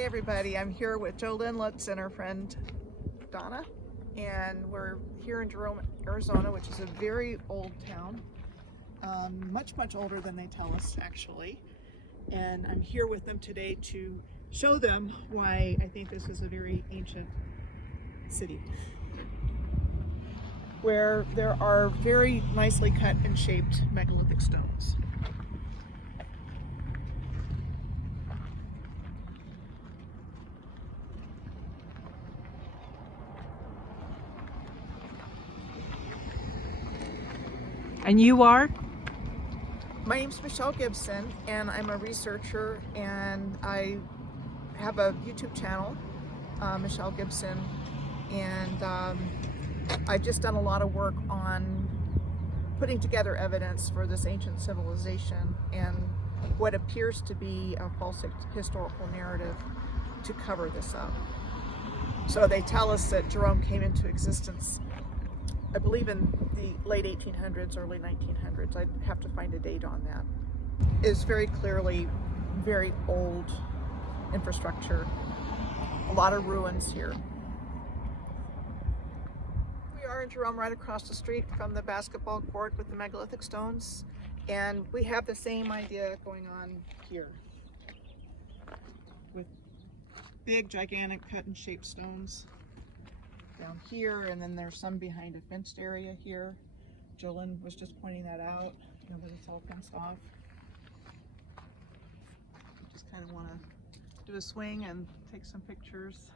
Hi everybody, I'm here with Jolynn Lutz and her friend Donna, and we're here in Jerome, Arizona, which is a very old town, much older than they tell us actually. And I'm here with them today to show them why I think this is a very ancient city, where there are very nicely cut and shaped megalithic stones. And you are? My name's Michelle Gibson, and I'm a researcher, and I have a YouTube channel, Michelle Gibson, and I've just done a lot of work on putting together evidence for this ancient civilization and what appears to be a false historical narrative to cover this up. So they tell us that Jerome came into existence, I believe, in the late 1800s, early 1900s. I'd have to find a date on that. It's very clearly very old infrastructure, a lot of ruins here. We are in Jerome, right across the street from the basketball court with the megalithic stones, and we have the same idea going on here with big, gigantic cut and shaped stones down here, and then there's some behind a fenced area here. Jolynn was just pointing that out, that it's all fenced off. Just kind of want to do a swing and take some pictures.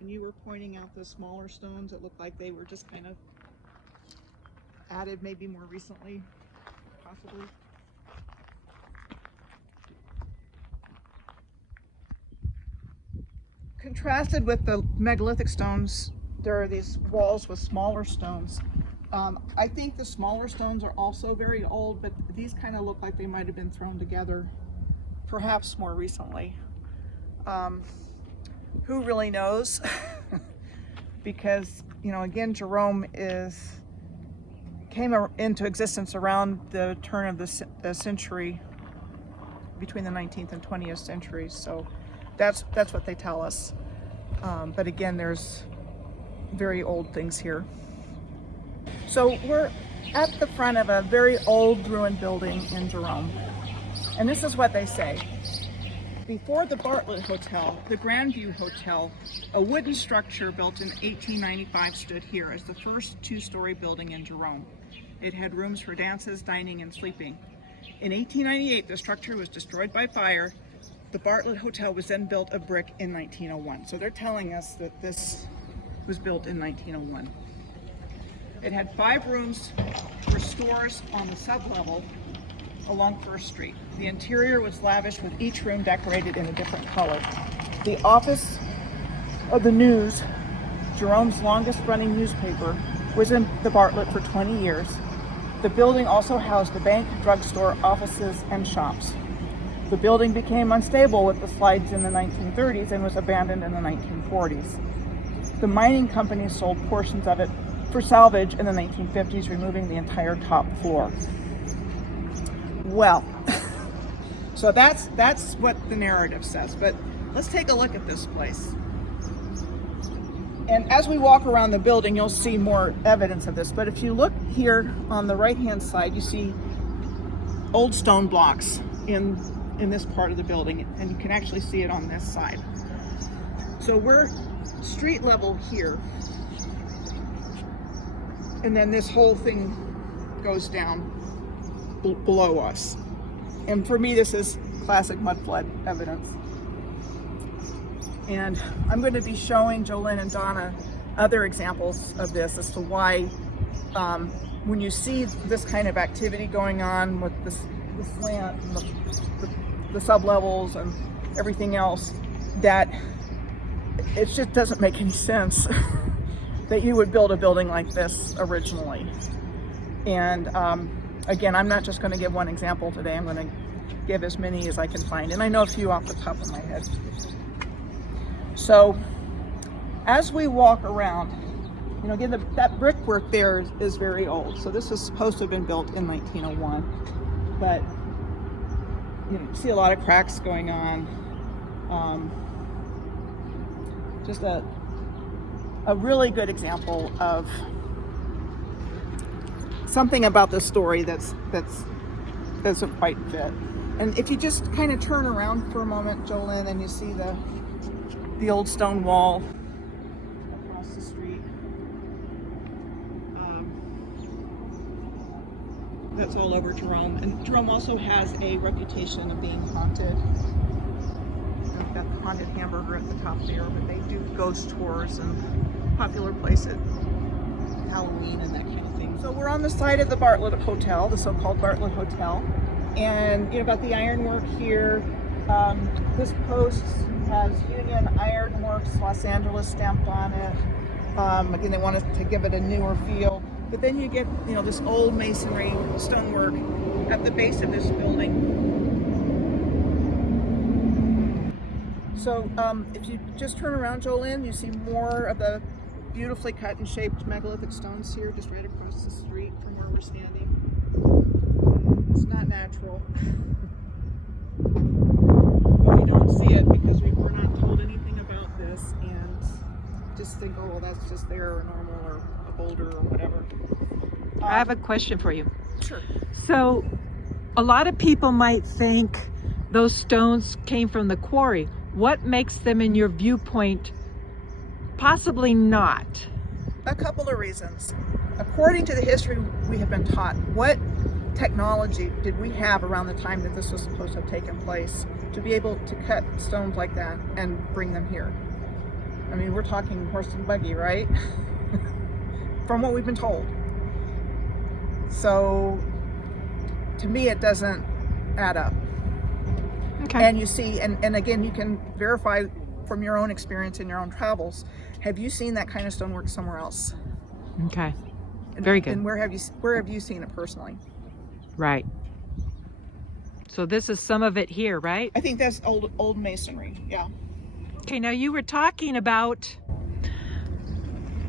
And you were pointing out the smaller stones that look like they were just kind of added maybe more recently, possibly. Contrasted with the megalithic stones, there are these walls with smaller stones. I think the smaller stones are also very old, but these kind of look like they might have been thrown together perhaps more recently. Who really knows? Because, again, Jerome came into existence around the turn of the century, between the 19th and 20th centuries. So that's what they tell us. But again, there's very old things here. So we're at the front of a very old ruined building in Jerome. And this is what they say. Before the Bartlett Hotel, the Grandview Hotel, a wooden structure built in 1895 stood here as the first two-story building in Jerome. It had rooms for dances, dining, and sleeping. In 1898, the structure was destroyed by fire. The Bartlett Hotel was then built of brick in 1901. So they're telling us that this was built in 1901. It had 5 rooms for stores on the sublevel along First Street. The interior was lavish, with each room decorated in a different color. The office of the News, Jerome's longest running newspaper, was in the Bartlett for 20 years. The building also housed a bank, drugstore, offices, and shops. The building became unstable with the slides in the 1930s and was abandoned in the 1940s. The mining company sold portions of it for salvage in the 1950s, removing the entire top floor. Well, so that's what the narrative says, but let's take a look at this place. And as we walk around the building, you'll see more evidence of this, but if you look here on the right-hand side, you see old stone blocks in this part of the building, and you can actually see it on this side. So we're street level here, and then this whole thing goes down below us. And for me, this is classic mud flood evidence. And I'm going to be showing Jolynn and Donna other examples of this as to why when you see this kind of activity going on with the slant and the sublevels and everything else, that it just doesn't make any sense that you would build a building like this originally. And again, I'm not just going to give one example today. I'm going to give as many as I can find, and I know a few off the top of my head. So as we walk around, You know, again, that brickwork there is very old. So this was supposed to have been built in 1901, but you know, you see a lot of cracks going on. Just a really good example of something about the story that doesn't quite fit. And if you just kind of turn around for a moment, Jolynn, and you see the old stone wall across the street, that's all over Jerome. And Jerome also has a reputation of being haunted. They've got the haunted hamburger at the top there, but they do ghost tours and popular place at Halloween and that kind of thing. So we're on the side of the Bartlett Hotel, the so-called Bartlett Hotel. And you know, got the ironwork here. This post has Union Ironworks Los Angeles stamped on it. Again, they wanted to give it a newer feel. But then you get, you know, this old masonry stonework at the base of this building. So if you just turn around, Jolynn, you see more of the beautifully cut and shaped megalithic stones here, just right across the street from where we're standing. It's not natural. But we don't see it because we were not told anything about this, and just think, oh, well, that's just there, or normal, or a boulder, or whatever. I have a question for you. Sure. So a lot of people might think those stones came from the quarry. What makes them, in your viewpoint, possibly not? A couple of reasons. According to the history we have been taught, what technology did we have around the time that this was supposed to have taken place to be able to cut stones like that and bring them here? I mean, we're talking horse and buggy, right? From what we've been told. So to me, it doesn't add up. Okay. And you see, and again, you can verify from your own experience in your own travels. Have you seen that kind of stonework somewhere else? Okay. Very good. And where have you seen it personally? Right. So this is some of it here, right? I think that's old masonry. Yeah. Okay, now you were talking about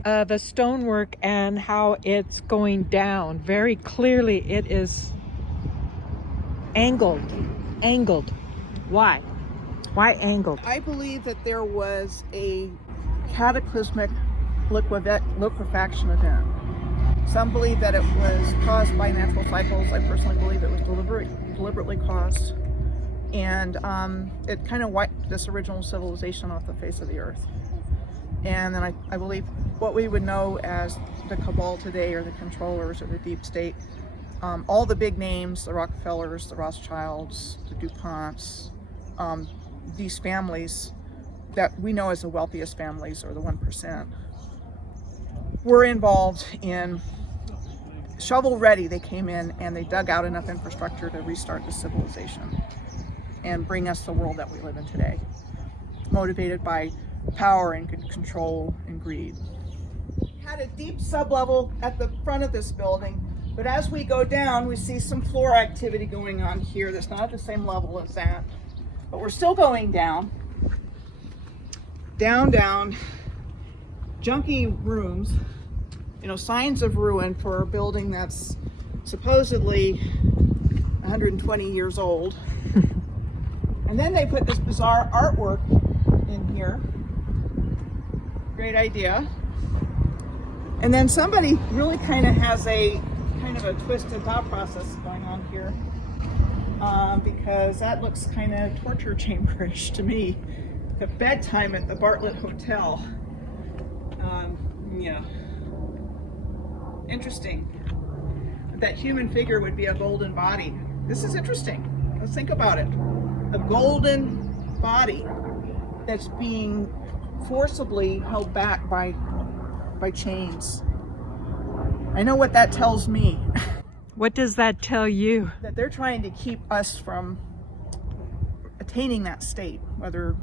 the stonework and how it's going down. Very clearly it is angled. Why? Why angled? I believe that there was a cataclysmic liquefaction event. Some believe that it was caused by natural cycles. I personally believe it was deliberately caused. And it kind of wiped this original civilization off the face of the earth. And then I believe what we would know as the cabal today, or the controllers, or the deep state, all the big names, the Rockefellers, the Rothschilds, the DuPonts, these families that we know as the wealthiest families, or the 1%, were involved in shovel ready. They came in and they dug out enough infrastructure to restart the civilization and bring us the world that we live in today, motivated by power and control and greed. Had a deep sublevel at the front of this building, but as we go down, we see some floor activity going on here that's not at the same level as that, but we're still going down, junky rooms, you know, signs of ruin for a building that's supposedly 120 years old. And then they put this bizarre artwork in here. Great idea. And then somebody really kind of has a twisted thought process going on here, because that looks kind of torture chamberish to me. The bedtime at the Bartlett Hotel. Yeah. Interesting. That human figure would be a golden body. This is interesting. Let's think about it. A golden body that's being forcibly held back by chains. I know what that tells me. What does that tell you? That they're trying to keep us from attaining that state, whether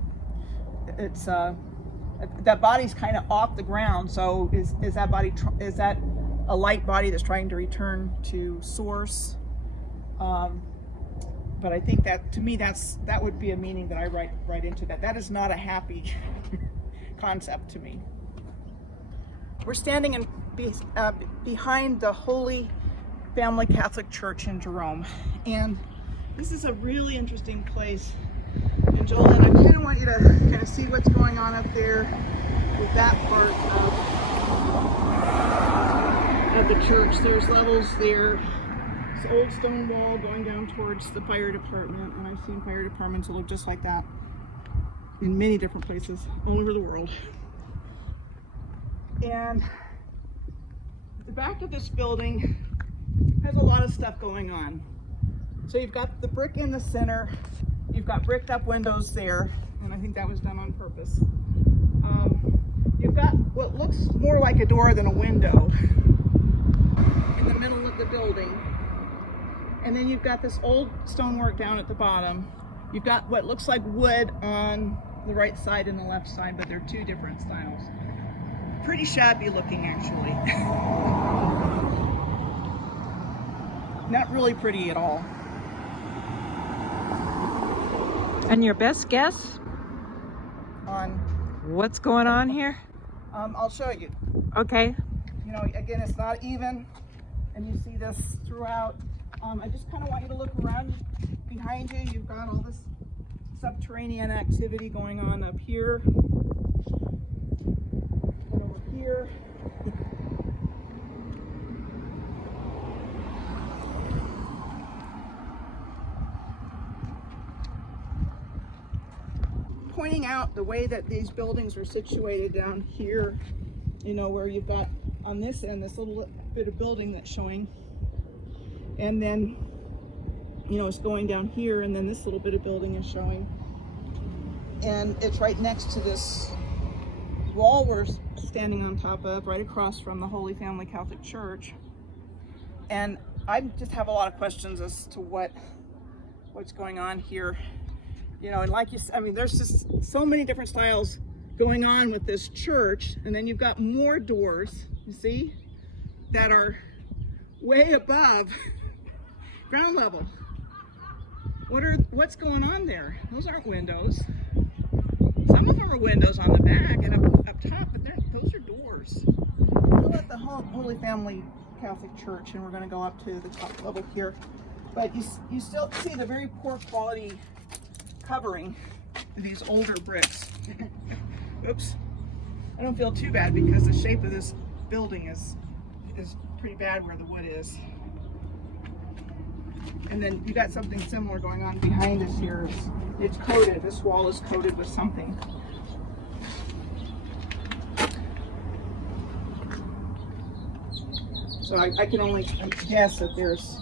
it's that body's kind of off the ground. So is that a light body that's trying to return to source? But I think that, to me, that would be a meaning that I write into that. That is not a happy concept to me. We're standing behind the Holy Family Catholic Church in Jerome, and this is a really interesting place. And Joel, and I kind of want you to kind of see what's going on up there with that part of the church. There's levels there. This old stone wall going down towards the fire department, and I've seen fire departments that look just like that in many different places all over the world. And the back of this building has a lot of stuff going on. So you've got the brick in the center, you've got bricked up windows there, and I think that was done on purpose. You've got what looks more like a door than a window in the middle of the building. And then you've got this old stonework down at the bottom. You've got what looks like wood on the right side and the left side, but they're two different styles. Pretty shabby looking, actually. Not really pretty at all. And your best guess On what's going on here? I'll show you. Okay. You know, again, it's not even, and you see this throughout. I just kind of want you to look around behind you. You've got all this subterranean activity going on up here. And over here. Pointing out the way that these buildings are situated down here, you know, where you've got on this end this little bit of building that's showing, and then, you know, it's going down here, and then this little bit of building is showing, and it's right next to this wall we're standing on top of, right across from the Holy Family Catholic Church. And I just have a lot of questions as to what's going on here. You know, and like you said, I mean, there's just so many different styles going on with this church. And then you've got more doors, you see, that are way above ground level. What's going on there? Those aren't windows. Some of them are windows on the back and up top, but those are doors. We're at the Holy Family Catholic Church, and we're going to go up to the top level here. But you still see the very poor quality covering these older bricks. Oops. I don't feel too bad because the shape of this building is pretty bad where the wood is. And then you got something similar going on behind us here. It's coated. This wall is coated with something. So I can only guess that there's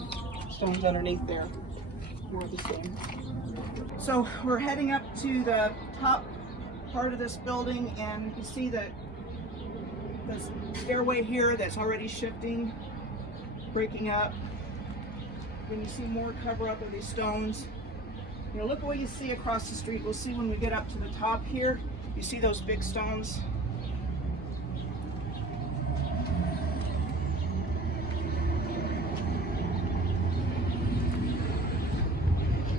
stones underneath there. More of the same. So we're heading up to the top part of this building, and you see that this stairway here that's already shifting, breaking up. When you see more cover up of these stones, you know, look at what you see across the street. We'll see when we get up to the top here. You see those big stones?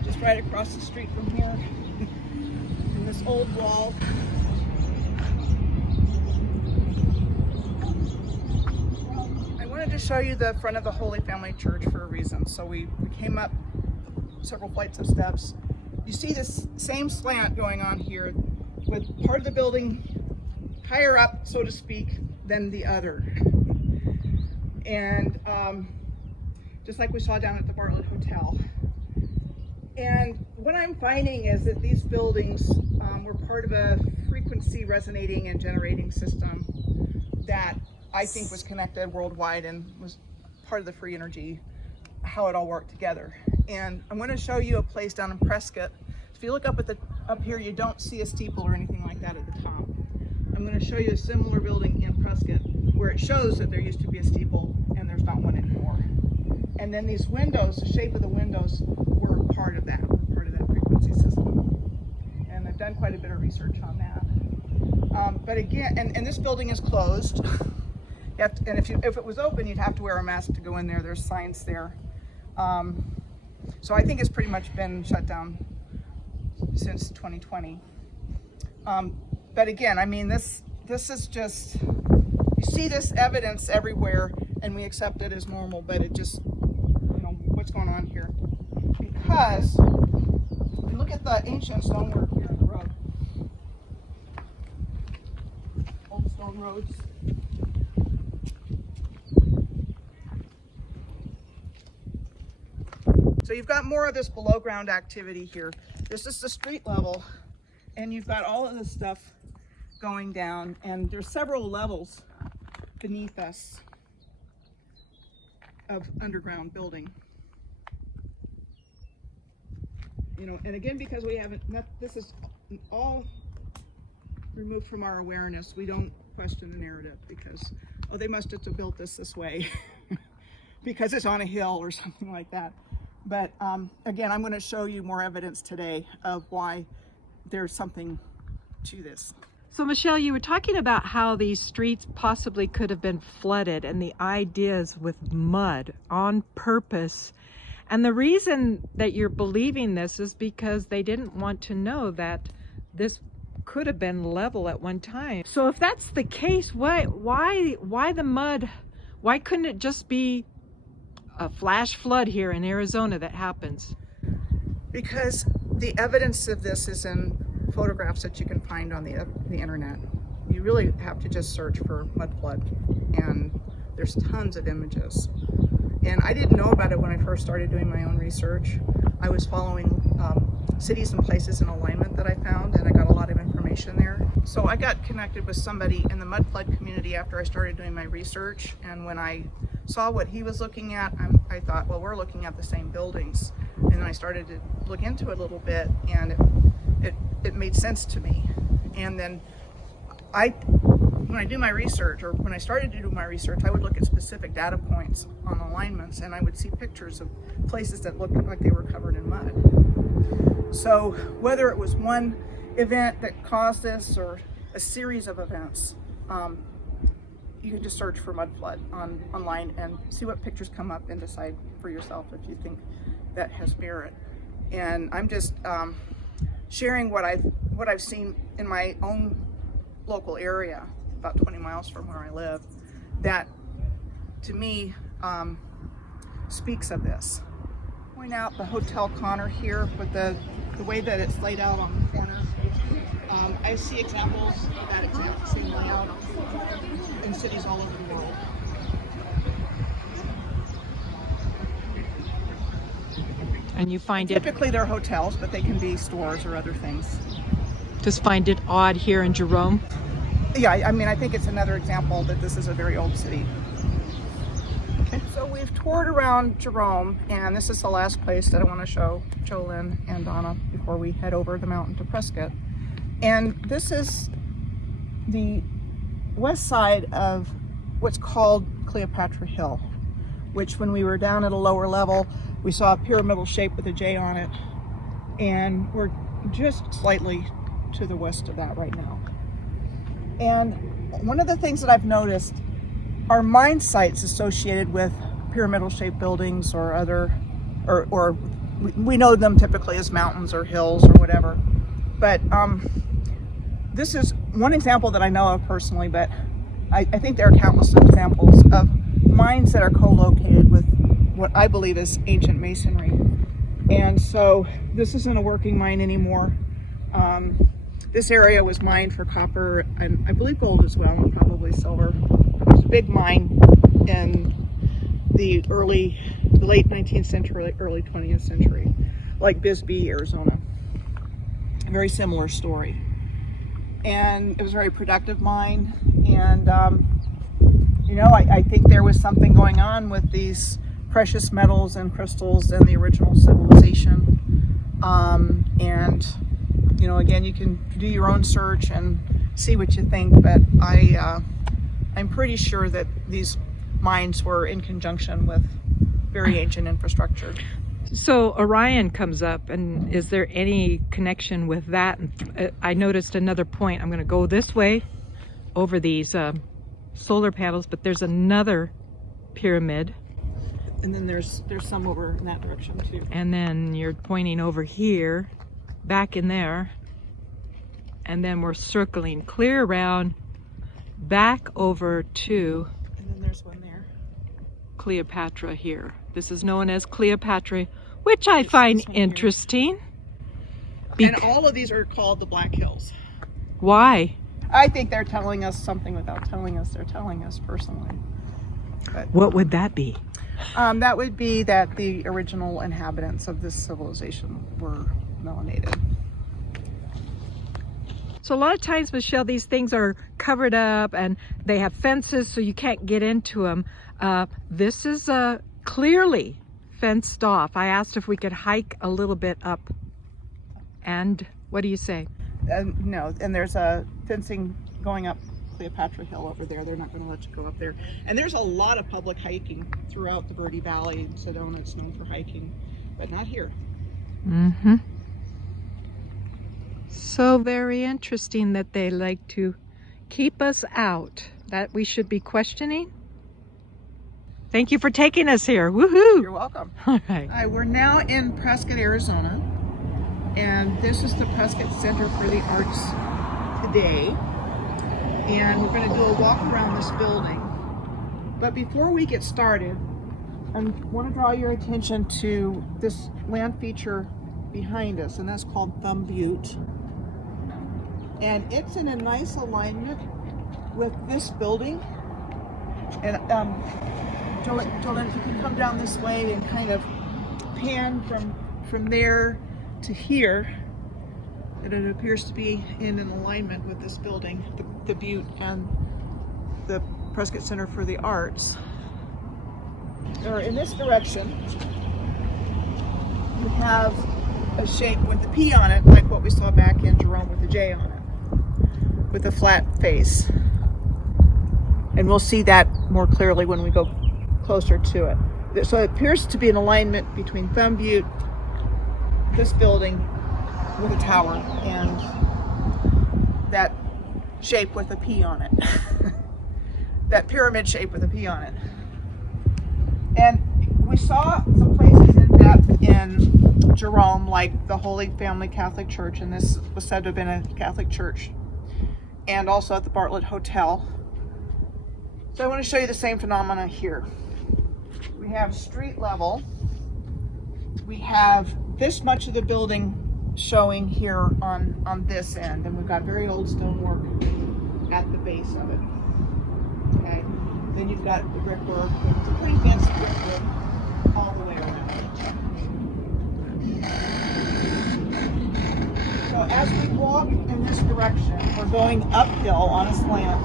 Just right across the street from here, in this old wall. I wanted to show you the front of the Holy Family Church for a reason. So we came up several flights of steps. You see this same slant going on here, with part of the building higher up, so to speak, than the other. And just like we saw down at the Bartlett Hotel. And what I'm finding is that these buildings were part of a frequency resonating and generating system that I think was connected worldwide and was part of the free energy, how it all worked together. And I'm going to show you a place down in Prescott. If you look up here, you don't see a steeple or anything like that at the top. I'm going to show you a similar building in Prescott where it shows that there used to be a steeple and there's not one anymore. And then these windows, the shape of the windows, were part of that frequency system. And I've done quite a bit of research on that. But again, and this building is closed. And if it was open, you'd have to wear a mask to go in there. There's signs there. So I think it's pretty much been shut down since 2020. But again, I mean, this is just, you see this evidence everywhere and we accept it as normal, but it just, what's going on here? Because look at the ancient stonework here on the road. Old stone roads. So you've got more of this below ground activity here. This is the street level, and you've got all of this stuff going down, and there's several levels beneath us of underground building. And again, because we haven't, this is all removed from our awareness, we don't question the narrative because, oh, they must have built this way because it's on a hill or something like that. But again, I'm going to show you more evidence today of why there's something to this. So Michelle, you were talking about how these streets possibly could have been flooded and the ideas with mud on purpose. And the reason that you're believing this is because they didn't want to know that this could have been level at one time. So if that's the case, why the mud? Why couldn't it just be a flash flood here in Arizona that happens? Because the evidence of this is in photographs that you can find on the internet. You really have to just search for mud flood, and there's tons of images. And I didn't know about it when I first started doing my own research. I was following cities and places in alignment that I found, and I got a lot of information there. So I got connected with somebody in the mud flood community after I started doing my research, and when I saw what he was looking at, I thought, well, we're looking at the same buildings. And then I started to look into it a little bit, and it made sense to me. And then when I do my research, or when I started to do my research, I would look at specific data points on alignments, and I would see pictures of places that looked like they were covered in mud. So whether it was one event that caused this or a series of events, you can just search for mud flood online and see what pictures come up and decide for yourself if you think that has merit. And I'm just sharing what I've seen in my own local area, about 20 miles from where I live, that to me speaks of this. Point out the Hotel Connor here with the way that it's laid out on the corner. I see examples of that exact same layout in cities all over the world. And you find Typically they're hotels, but they can be stores or other things. Just find it odd here in Jerome? Yeah, I mean, I think it's another example that this is a very old city. Okay. So we've toured around Jerome, and this is the last place that I want to show Jolynn and Donna before we head over the mountain to Prescott. And this is the west side of what's called Cleopatra Hill, which when we were down at a lower level, we saw a pyramidal shape with a J on it, and we're just slightly to the west of that right now. And one of the things that I've noticed are mine sites associated with pyramidal shaped buildings or other, or we know them typically as mountains or hills or whatever. But this is one example that I know of personally, but I think there are countless examples of mines that are co-located with what I believe is ancient masonry. And so this isn't a working mine anymore. This area was mined for copper and I believe gold as well, and probably silver. It was a big mine in the late 19th century, early 20th century, like Bisbee, Arizona. A very similar story. And it was a very productive mine. And, I think there was something going on with these precious metals and crystals and the original civilization. Again, you can do your own search and see what you think, but I'm pretty sure that these mines were in conjunction with very ancient infrastructure. So Orion comes up, and is there any connection with that? I noticed another point. I'm going to go this way over these solar panels, but there's another pyramid. And then there's some over in that direction too. And then you're pointing over here, back in there. And then we're circling clear around back over to And then there's one there. Cleopatra here. This is known as Cleopatra, which I find this one here. interesting. And all of these are called the Black Hills. Why? I think they're telling us something without telling us. They're telling us personally. But, What would that be? that would be that the original inhabitants of this civilization were melanated. So a lot of times, Michelle, these things are covered up and they have fences so you can't get into them. This is clearly fenced off. I asked if we could hike a little bit up. And what do you say? No, and there's a fencing going up Cleopatra Hill over there. They're not going to let you go up there. And there's a lot of public hiking throughout the Verde Valley. Sedona is known for hiking, but not here. Mm-hmm. So very interesting that they like to keep us out. That we should be questioning. Thank you for taking us here. Woohoo! You're welcome. All right. Hi, we're now in Prescott, Arizona, and this is the Prescott Center for the Arts today. And we're going to do a walk around this building. But before we get started, I want to draw your attention to this land feature behind us, and that's called Thumb Butte. And it's in a nice alignment with this building. And Jolene, if you can come down this way and kind of pan from there to here, and it appears to be in an alignment with this building, the Butte and the Prescott Center for the Arts. Or in this direction, you have a shape with a P on it, like what we saw back in Jerome with a J on it, with a flat face. And we'll see that more clearly when we go closer to it. So it appears to be an alignment between Thumb Butte, this building with a tower, and that shape with a P on it. That pyramid shape with a P on it. And we saw some places in depth in Jerome, like the Holy Family Catholic Church, and this was said to have been a Catholic church, and also at the Bartlett Hotel. So I want to show you the same phenomena here. We have street level. We have this much of the building showing here on this end, and we've got very old stonework at the base of it. Okay, then you've got the brickwork. It's a pretty fancy brickwork all the way around. So as we walk in this direction, we're going uphill on a slant.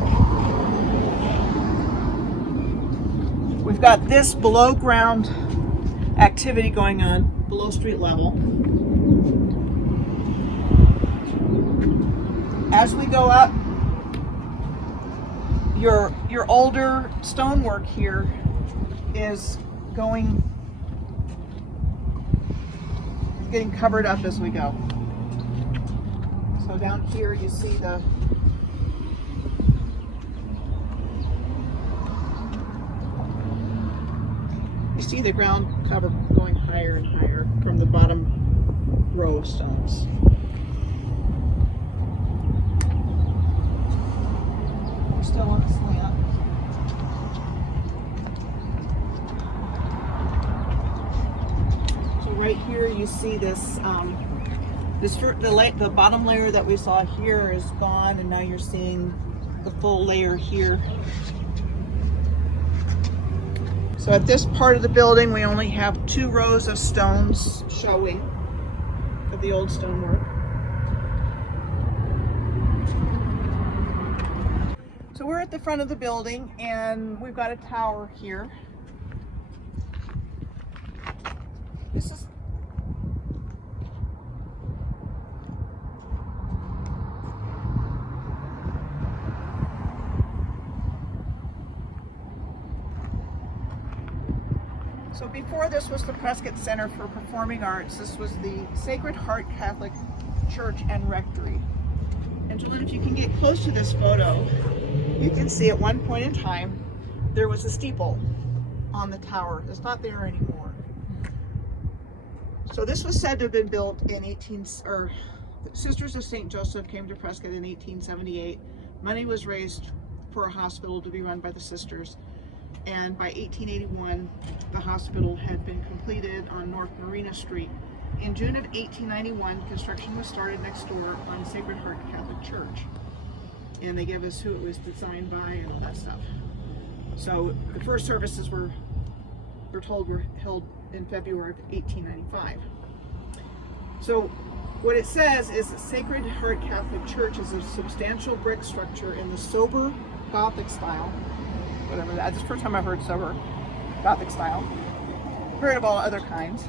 We've got this below ground activity going on below street level. As we go up, your older stonework here is getting covered up as we go. So down here you see the ground cover going higher and higher from the bottom row of stones. We're still on the slant. So right here you see this, the bottom layer that we saw here is gone, and now you're seeing the full layer here. So at this part of the building, we only have 2 rows of stones showing of the old stonework. So we're at the front of the building, and we've got a tower here. This is So before this was the Prescott Center for Performing Arts. This was the Sacred Heart Catholic Church and Rectory. And Jolene, if you can get close to this photo, you can see at one point in time there was a steeple on the tower. It's not there anymore. So this was said to have been built in Sisters of St. Joseph came to Prescott in 1878. Money was raised for a hospital to be run by the sisters. And by 1881, the hospital had been completed on North Marina Street. In June of 1891, construction was started next door on Sacred Heart Catholic Church. And they give us who it was designed by and all that stuff. So the first services we're told were held in February of 1895. So what it says is that Sacred Heart Catholic Church is a substantial brick structure in the sober Gothic style, whatever that, this is the first time I've heard sober Gothic style. I've heard of all other kinds.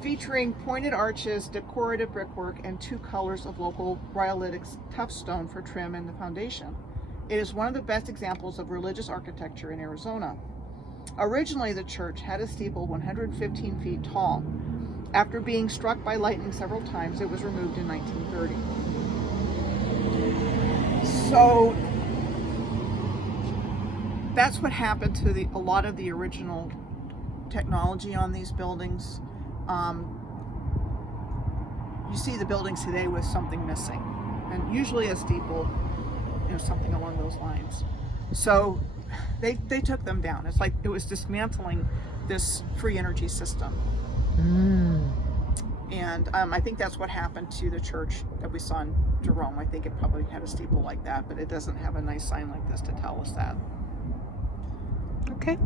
Featuring pointed arches, decorative brickwork, and 2 colors of local rhyolitic tough stone for trim and the foundation. It is one of the best examples of religious architecture in Arizona. Originally, the church had a steeple 115 feet tall. After being struck by lightning several times, it was removed in 1930. So that's what happened to a lot of the original technology on these buildings. You see the buildings today with something missing, and usually a steeple, something along those lines. So they took them down. It's like it was dismantling this free energy system. And I think that's what happened to the church that we saw in Jerome. I think it probably had a steeple like that, but it doesn't have a nice sign like this to tell us that. Okay.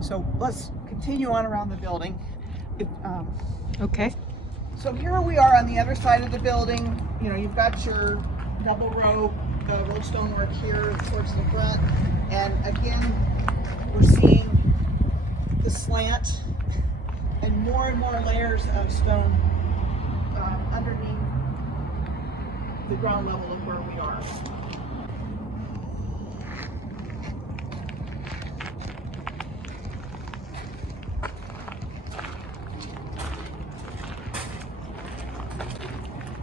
So let's continue on around the building. Okay. So here we are on the other side of the building. You've got your double row rolled stonework here towards the front, and again we're seeing the slant and more layers of stone underneath the ground level of where we are.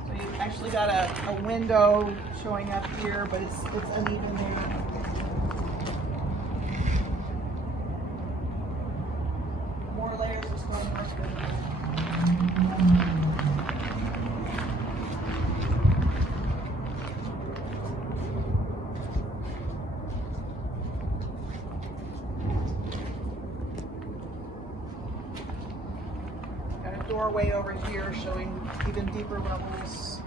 So you've actually got a window showing up here, but it's uneven there. More layers of stonework. Got a doorway over here showing even deeper levels.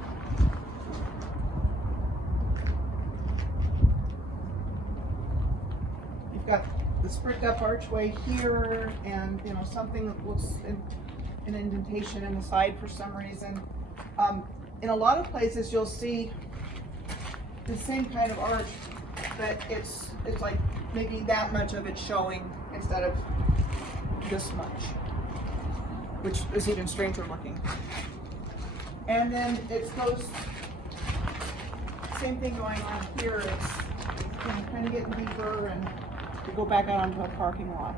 You've got this bricked up archway here, and something that looks an indentation in the side for some reason. In a lot of places you'll see the same kind of arch, but it's like maybe that much of it showing instead of this much, which is even stranger looking. And then it's those same thing going on here. It's kind of getting deeper, and we go back out onto a parking lot.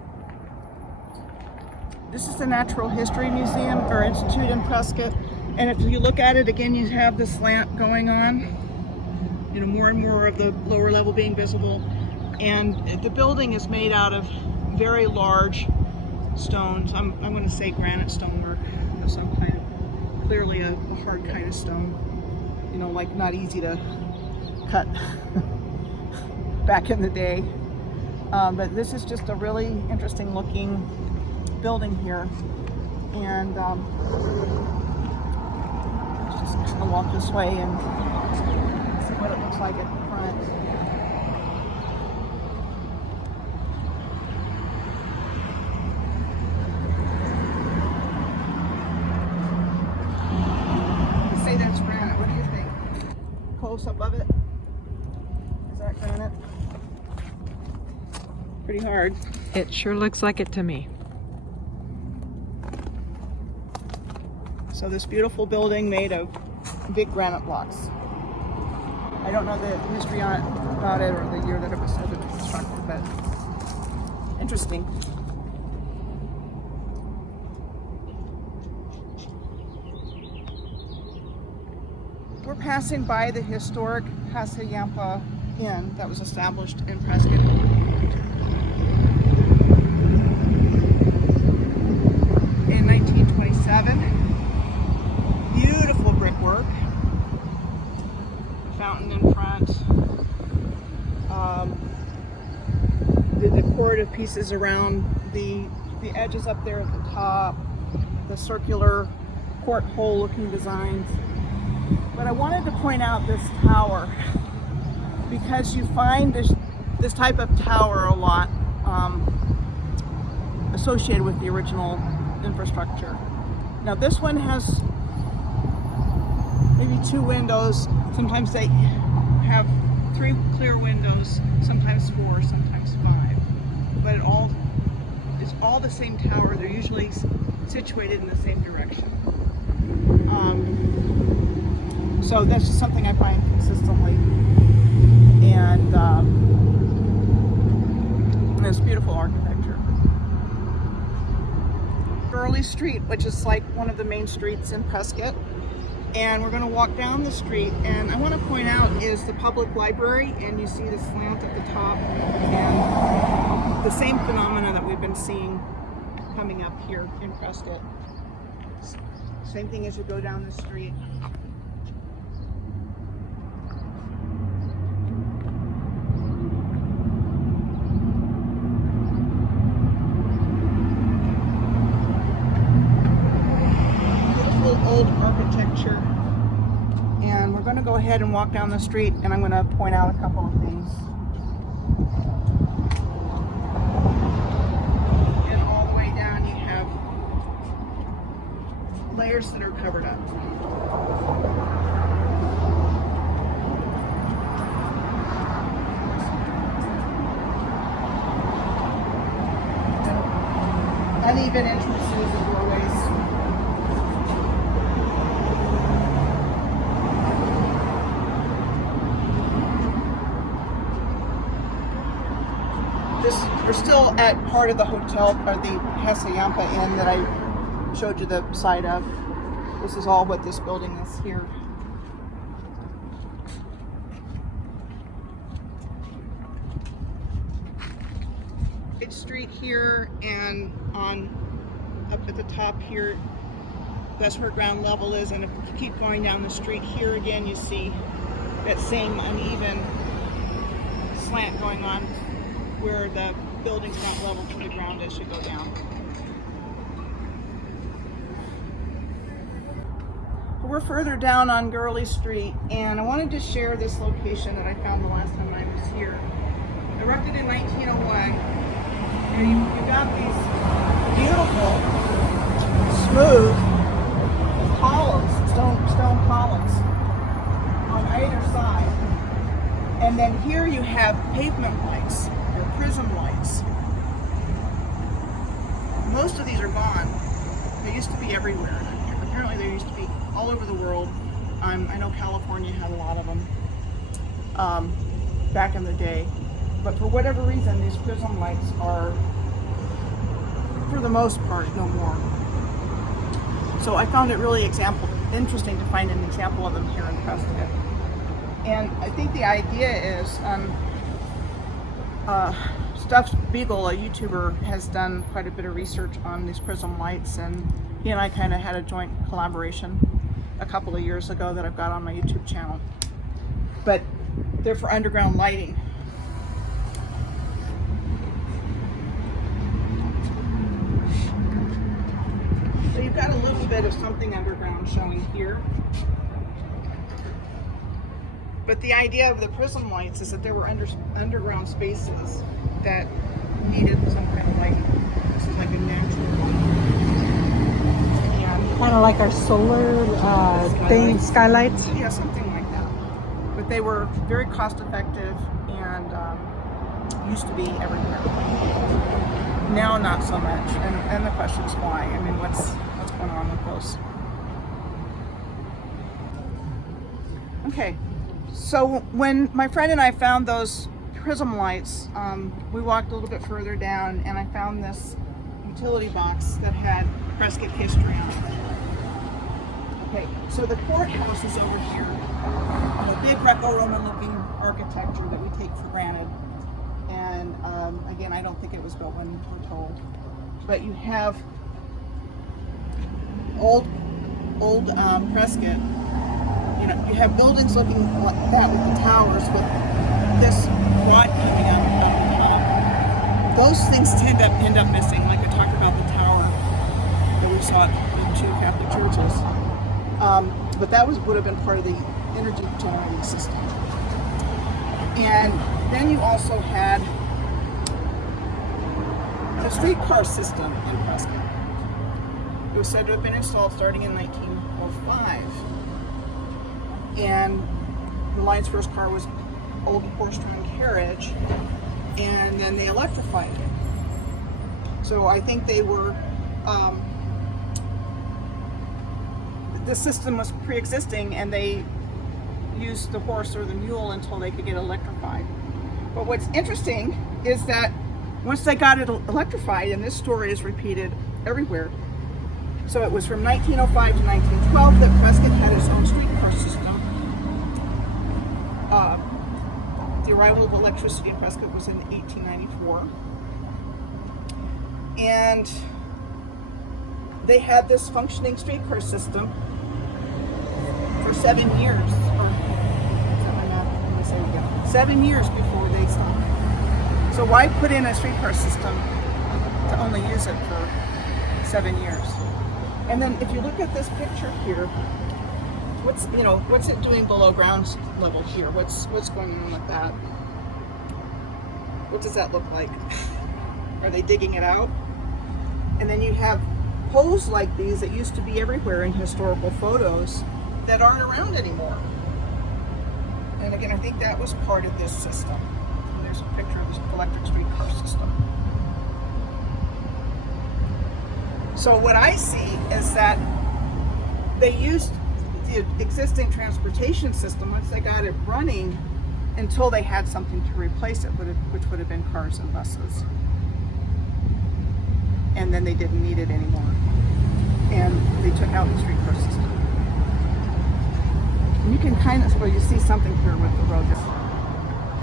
This is the Natural History Museum or Institute in Prescott, and if you look at it again, you have the slant going on. More and more of the lower level being visible, and the building is made out of very large stones. I'm going to say granite stonework of some kind of, clearly a hard kind of stone. Like not easy to cut back in the day. But this is just a really interesting looking building here, and let's just kind of walk this way and see what it looks like at the front. Let's say that's granite. What do you think? Close up of it? Is that granite? Pretty hard. It sure looks like it to me. So this beautiful building made of big granite blocks. I don't know the history on it, about it, or the year that it was constructed, but interesting. We're passing by the historic Casa Yampa Inn that was established in Prescott. In 1927. Beautiful brickwork. Fountain in front. the decorative pieces around the edges up there at the top, the circular porthole looking designs. But I wanted to point out this tower because you find this type of tower a lot associated with the original infrastructure. Now this one has maybe 2 windows. Sometimes they have 3 clear windows, sometimes 4, sometimes 5. But it's all the same tower. They're usually situated in the same direction. So that's just something I find consistently. And it's beautiful architecture. Gurley Street, which is like one of the main streets in Prescott. And we're going to walk down the street, and I want to point out is the public library, and you see the slant at the top, and the same phenomena that we've been seeing coming up here in Prescott. Same thing as you go down the street. Old architecture, and we're going to go ahead and walk down the street, and I'm going to point out a couple of things. And all the way down you have layers that are covered up. And uneven entrances and doorways. We're still at part of the hotel, or the Hassayampa Inn that I showed you the side of. This is all what this building is here. It's street here, and up at the top here, that's where ground level is. And if you keep going down the street here again, you see that same uneven slant going on, where the building's not level to the ground as you go down. We're further down on Gurley Street, and I wanted to share this location that I found the last time I was here. Erected in 1901, and you got these beautiful, smooth columns, stone columns on either side. And then here you have pavement lights, or prism lights. Most of these are gone. They used to be everywhere. Apparently they used to be all over the world. I know California had a lot of them back in the day. But for whatever reason, these prism lights are, for the most part, no more. So I found it really interesting to find an example of them here in Prescott. And I think the idea is, Stuffed Beagle, a YouTuber, has done quite a bit of research on these prism lights, and he and I kind of had a joint collaboration a couple of years ago that I've got on my YouTube channel. But they're for underground lighting. So you've got a little bit of something underground showing here. But the idea of the prism lights is that there were underground spaces that needed some kind of lighting. This is like a natural light. Kind of like our solar skylights. Yeah, something like that. But they were very cost effective and used to be everywhere. Now not so much. And the question is why. I mean, what's going on with those? Okay. So when my friend and I found those prism lights, we walked a little bit further down, and I found this utility box that had Prescott history on it. Okay, so the courthouse is over here, a big Greco-Roman looking architecture that we take for granted. And again, I don't think it was built when we're told. But you have old Prescott you have buildings looking like that with the towers with this rod coming out of the top. Those things end up missing, like I talked about the tower that we saw in two Catholic churches. But that would have been part of the energy generating system. And then you also had the streetcar system in Prescott. It was said to have been installed starting in 1905. And the line's first car was old horse-drawn carriage, and then they electrified it. So I think they were, the system was pre-existing, and they used the horse or the mule until they could get electrified. But what's interesting is that once they got it electrified, and this story is repeated everywhere, so it was from 1905 to 1912 that Prescott had its own streetcar system. The arrival of electricity in Prescott was in 1894. And they had this functioning streetcar system for 7 years. Or, is that my math? Let me say it again. 7 years before they stopped. So why put in a streetcar system to only use it for 7 years? And then if you look at this picture here, what's it doing below ground level here? What's going on with that? What does that look like? Are they digging it out? And then you have poles like these that used to be everywhere in historical photos that aren't around anymore. And again, I think that was part of this system. And there's a picture of this electric streetcar system. So what I see is that they used the existing transportation system once they got it running until they had something to replace it, which would have been cars and buses. And then they didn't need it anymore. And they took out the streetcar system. And you can kind of, well, you see something here with the road.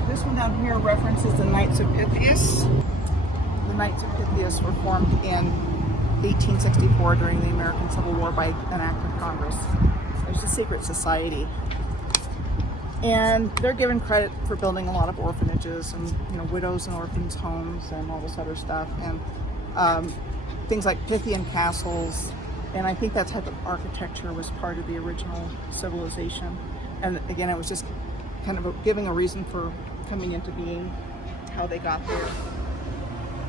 This one down here references the Knights of Pythias. The Knights of Pythias were formed in 1864 during the American Civil War by an act of Congress. There's a secret society. And they're given credit for building a lot of orphanages and widows and orphans homes and all this other stuff. And things like Pythian castles. And I think that type of architecture was part of the original civilization. And again, it was just kind of giving a reason for coming into being, how they got there.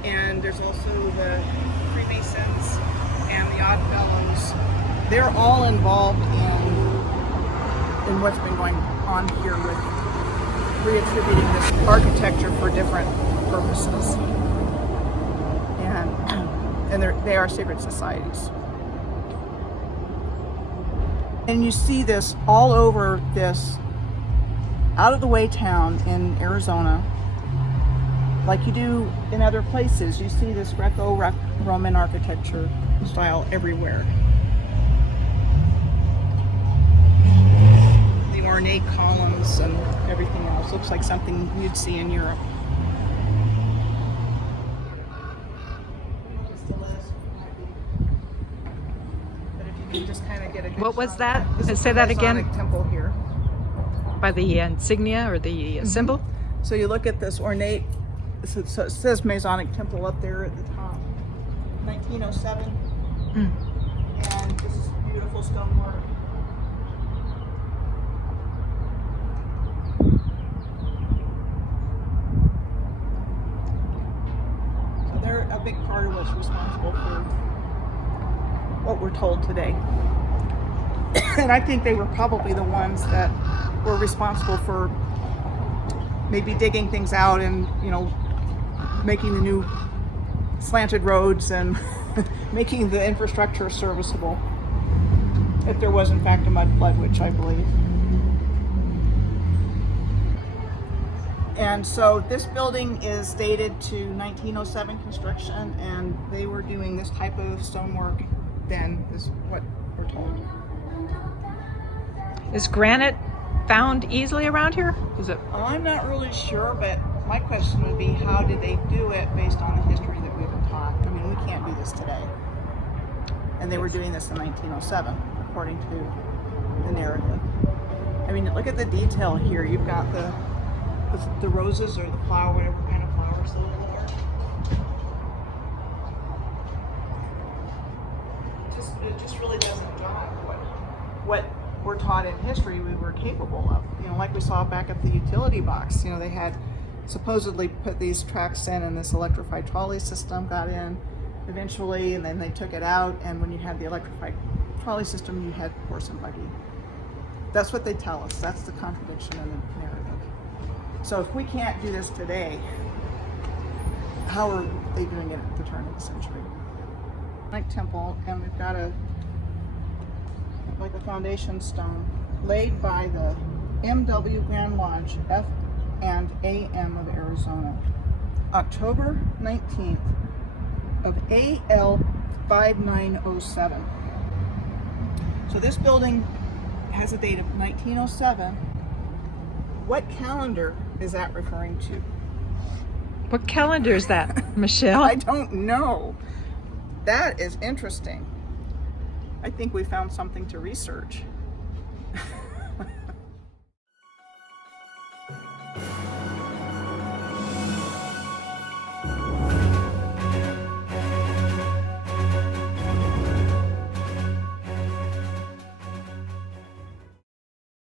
And there's also the Freemasons and the Oddfellows. They're all involved in what's been going on here with reattributing this architecture for different purposes. And they are secret societies. And you see this all over this out-of-the-way town in Arizona, like you do in other places. You see this Greco-Roman architecture style everywhere. The ornate columns and everything else looks like something you'd see in Europe. Just kind of get a good What was shot. that? This is Say the that again. Masonic temple here. By the insignia or the symbol? So you look at this ornate, so it says Masonic temple up there at the top, 1907, and this is beautiful stonework. So they're a big part of what's responsible for what we're told today. And I think they were probably the ones that were responsible for maybe digging things out and, making the new slanted roads and making the infrastructure serviceable. If there was in fact a mud flood, which I believe. And so this building is dated to 1907 construction, and they were doing this type of stonework then, is what we're told. Is granite found easily around here? Is it? I'm not really sure, but my question would be, how did they do it based on the history that we've been taught? I mean, we can't do this today. And they were doing this in 1907, according to the narrative. I mean, look at the detail here. You've got the roses or the flower, whatever kind of flowers those are. It just really doesn't jive what we're taught in history we were capable of. You know, like we saw back at the utility box. You know, they had supposedly put these tracks in, and this electrified trolley system got in eventually, and then they took it out, and when you had the electrified trolley system, you had horse and buggy. That's what they tell us. That's the contradiction in the narrative. So if we can't do this today, how are they doing it at the turn of the century? Like temple, and we've got a foundation stone laid by the M.W. Grand Lodge F and A.M. of Arizona, October 19th of A.L. 5907. So this building has a date of 1907. What calendar is that referring to? What calendar is that, Michelle? I don't know. That is interesting. I think we found something to research.